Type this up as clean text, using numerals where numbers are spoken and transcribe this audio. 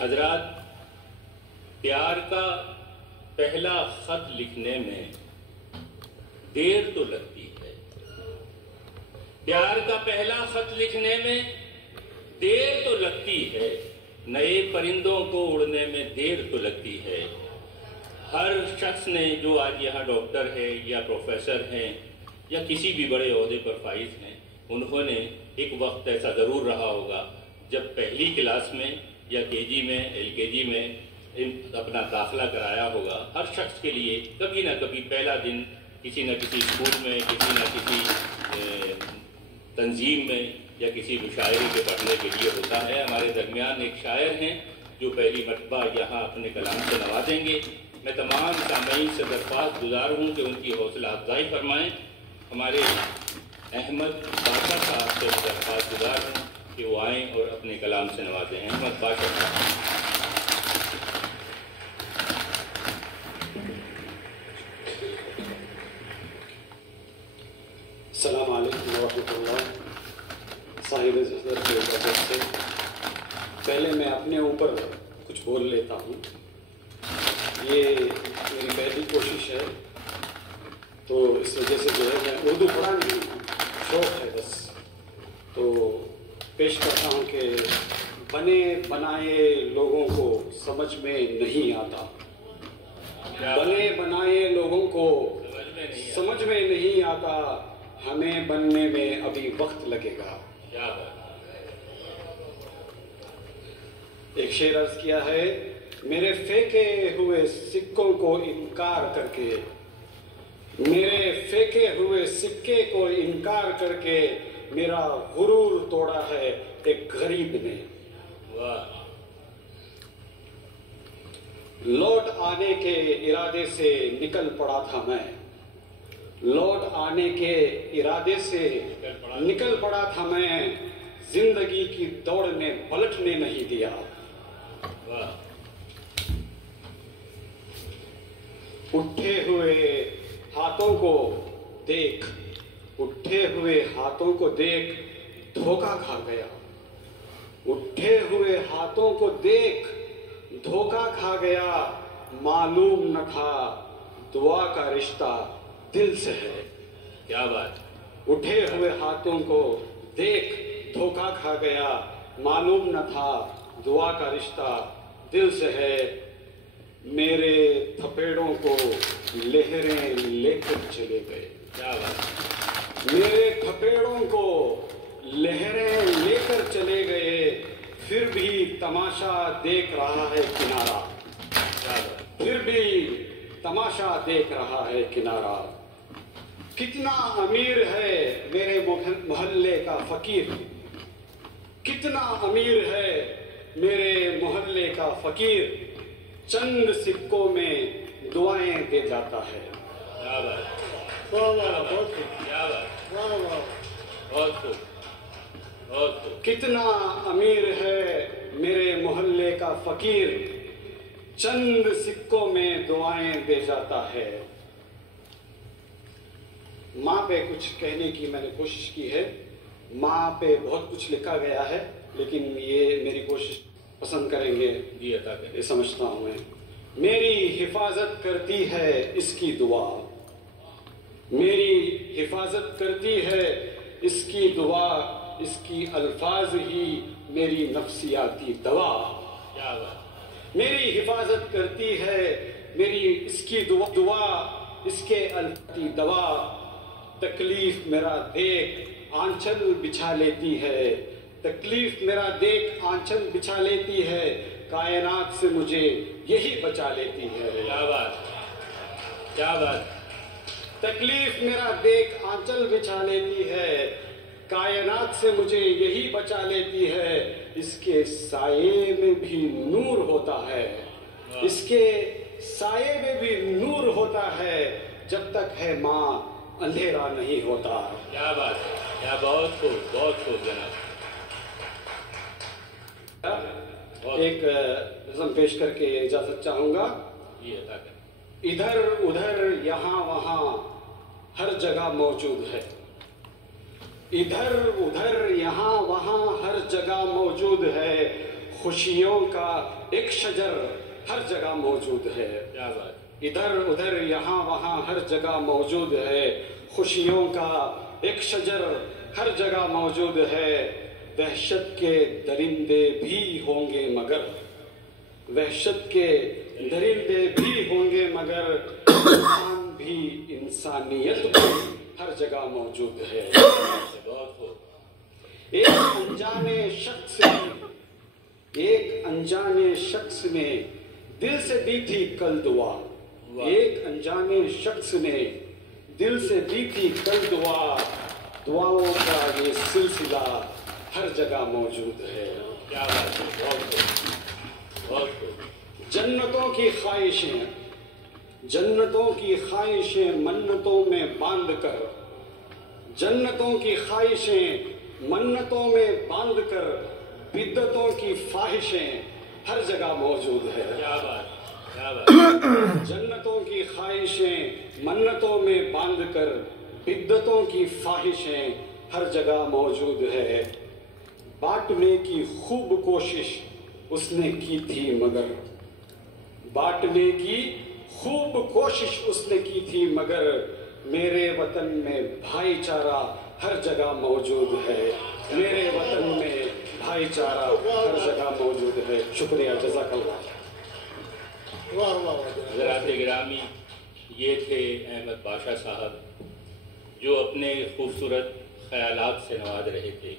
حضرات، پیار کا پہلا خط لکھنے میں دیر تو لگتی ہے، پیار کا پہلا خط لکھنے میں دیر تو لگتی ہے، نئے پرندوں کو اڑنے میں دیر تو لگتی ہے۔ ہر شخص نے جو آج یہاں ڈاکٹر ہے یا پروفیسر ہیں یا کسی بھی بڑے عہدے پر فائز ہیں، انہوں نے ایک وقت ایسا ضرور رہا ہوگا جب پہلی کلاس میں یا کے جی میں، ایل کے جی میں اپنا داخلہ کرایا ہوگا۔ ہر شخص کے لیے کبھی نہ کبھی پہلا دن کسی نہ کسی اسکول میں، کسی نہ کسی تنظیم میں یا کسی مشاعرے کے پڑھنے کے لیے ہوتا ہے۔ ہمارے درمیان ایک شاعر ہیں جو پہلی مرتبہ یہاں اپنے کلام سے نوازیں گے۔ میں تمام سامعین سے درخواست گزار ہوں کہ ان کی حوصلہ افزائی فرمائیں۔ ہمارے احمد باشا صاحب سے درخواست گزار ہوں کہ وہ آئیں اور اپنے کلام سے نوازیں۔ احمد باشا صاحب۔ السلام علیکم ورحمۃ اللہ۔ صاحب حضرت کی اجازت سے پہلے میں اپنے اوپر کچھ بول لیتا ہوں۔ یہ میری پہلی کوشش ہے، تو اس وجہ سے جو ہے میں اردو پڑھا نہیں ہوں، شوق ہے بس، تو پیش کرتا ہوں کہ بنے بنائے لوگوں کو سمجھ میں نہیں آتا، بنے بنائے لوگوں کو سمجھ میں نہیں آتا، ہمیں بننے میں ابھی وقت لگے گا۔ ایک شعر عرض کیا ہے، میرے پھینکے ہوئے سکوں کو انکار کر کے، میرے پھینکے ہوئے سکے کو انکار کر کے میرا غرور توڑا ہے ایک غریب نے۔ لوٹ آنے کے ارادے سے نکل پڑا تھا میں، لوٹ آنے کے ارادے سے نکل پڑا تھا میں، زندگی کی دوڑ نے پلٹنے نہیں دیا۔ اٹھے ہوئے ہاتھوں کو دیکھ، اٹھے ہوئے ہاتھوں کو دیکھ دھوکا کھا گیا، اٹھے ہوئے ہاتھوں کو دیکھ دھوکا کھا گیا، معلوم نہ تھا دعا کا رشتہ دل سے ہے۔ کیا بات! اٹھے ہوئے ہاتھوں کو دیکھ دھوکا کھا گیا، معلوم نہ تھا دعا کا رشتہ دل سے ہے۔ میرے تھپیڑوں کو لہریں لے کر چلے گئے، کیا بات! میرے تھپیڑوں کو لہریں لے کر چلے گئے، پھر بھی تماشا دیکھ رہا ہے کنارہ، پھر بھی تماشا دیکھ رہا ہے کنارہ۔ کتنا امیر ہے میرے محلے کا فقیر، کتنا امیر ہے میرے محلے کا فقیر، چند سکوں میں دعائیں دے جاتا ہے۔ کیا بات! واہ واہ، بہت خوب، کیا بات! واہ واہ، بہت خوب، بہت خوب۔ کتنا امیر ہے میرے محلے کا فقیر، چند سکوں میں دعائیں دے جاتا ہے۔ ماں پہ کچھ کہنے کی میں نے کوشش کی ہے، ماں پہ بہت کچھ لکھا گیا ہے، لیکن یہ میری کوشش پسند کریں گے، یہ سمجھتا ہوں میں۔ میری حفاظت کرتی ہے اس کی دعا، میری حفاظت کرتی ہے اس کی دعا، اس کی الفاظ ہی میری نفسیاتی دوا۔ کیا بات! میری حفاظت کرتی ہے میری اس کی دعا، اس کے الفاظی دوا، تکلیف میرا دیکھ آنچل بچھا لیتی ہے، تکلیف میرا دیکھ آنچل بچھا لیتی ہے، کائنات سے مجھے یہی بچا لیتی ہے۔ کیا بات! کیا بات! تکلیف میرا دیکھ آنچل بچھا لیتی ہے، کائنات سے مجھے یہی بچا لیتی ہے، اس کے سائے میں بھی نور ہوتا ہے، اس کے سائے میں بھی نور ہوتا ہے، جب تک ہے ماں اندھیرا نہیں ہوتا۔ کیا بات! کیا! بہت خوب، بہت خوب جناب۔ ایک نظم پیش کر کے اجازت چاہوں گا۔ ادھر ادھر یہاں وہاں ہر جگہ موجود ہے، ادھر ادھر یہاں وہاں ہر جگہ موجود ہے، خوشیوں کا ایک شجر ہر جگہ موجود ہے. کیا بات. ادھر ادھر یہاں وہاں ہر جگہ موجود ہے. خوشیوں کا ایک شجر ہر جگہ موجود ہے. وحشت کے درندے بھی ہوں گے مگر وحشت کے درندے بھی ہوں گے مگر انسان بھی انسانیت بھی ہر جگہ موجود ہے. ایک انجانے شخص نے دل سے دی تھی کل دعا. ایک انجانے شخص نے دل سے دی تھی کل دعا. دعاؤں کا یہ سلسلہ ہر جگہ موجود ہے. کیا بات ہے. بہت بہت. جنتوں کی خواہشیں جنتوں کی خواہشیں منتوں میں باندھ کر جنتوں کی خواہشیں منتوں میں باندھ کر بدعتوں کی خواہشیں ہر جگہ موجود ہے. کیا بات. کیا بات. جنتوں کی خواہشیں منتوں میں باندھ کر بدعتوں کی خواہشیں ہر جگہ موجود ہے. بانٹنے کی خوب کوشش اس نے کی تھی مگر بانٹنے کی خوب کوشش اس نے کی تھی مگر میرے وطن میں بھائی چارہ ہر جگہ موجود ہے. میرے وطن میں بھائی چارہ ہر جگہ موجود ہے. شکریہ. جزاک اللہ. حضرات گرامی، یہ تھے احمد باشا صاحب جو اپنے خوبصورت خیالات سے نواز رہے تھے.